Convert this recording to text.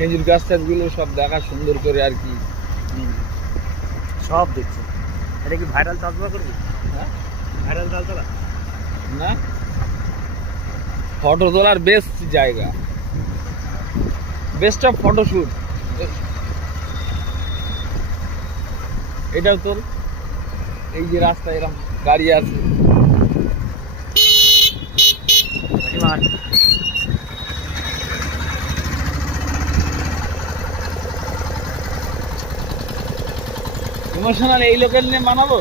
খেজুর গাছ টাছগুলো সব দেখা সুন্দর করে আর কি। সব দেখছি। এটা কি ভাইরাল চাষবা করবি? হ্যাঁ, ভাইরাল চাল চালা না ফটো তোলার বেস্ট জায়গা, বেস্ট অফ ফটোশুট। এটাও তোর, এই যে রাস্তা এরকম গাড়ি আছে। ইমোশনাল এই লোকের নিয়ে বানাবো।